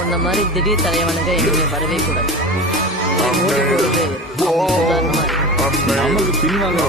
உன்ன மாதிரி திடீர் தலைவனுங்க இனிமே வரவே கூடாது. ஓடி போறது உதாரணமா இருக்கு. நமக்கு பின்வாங்க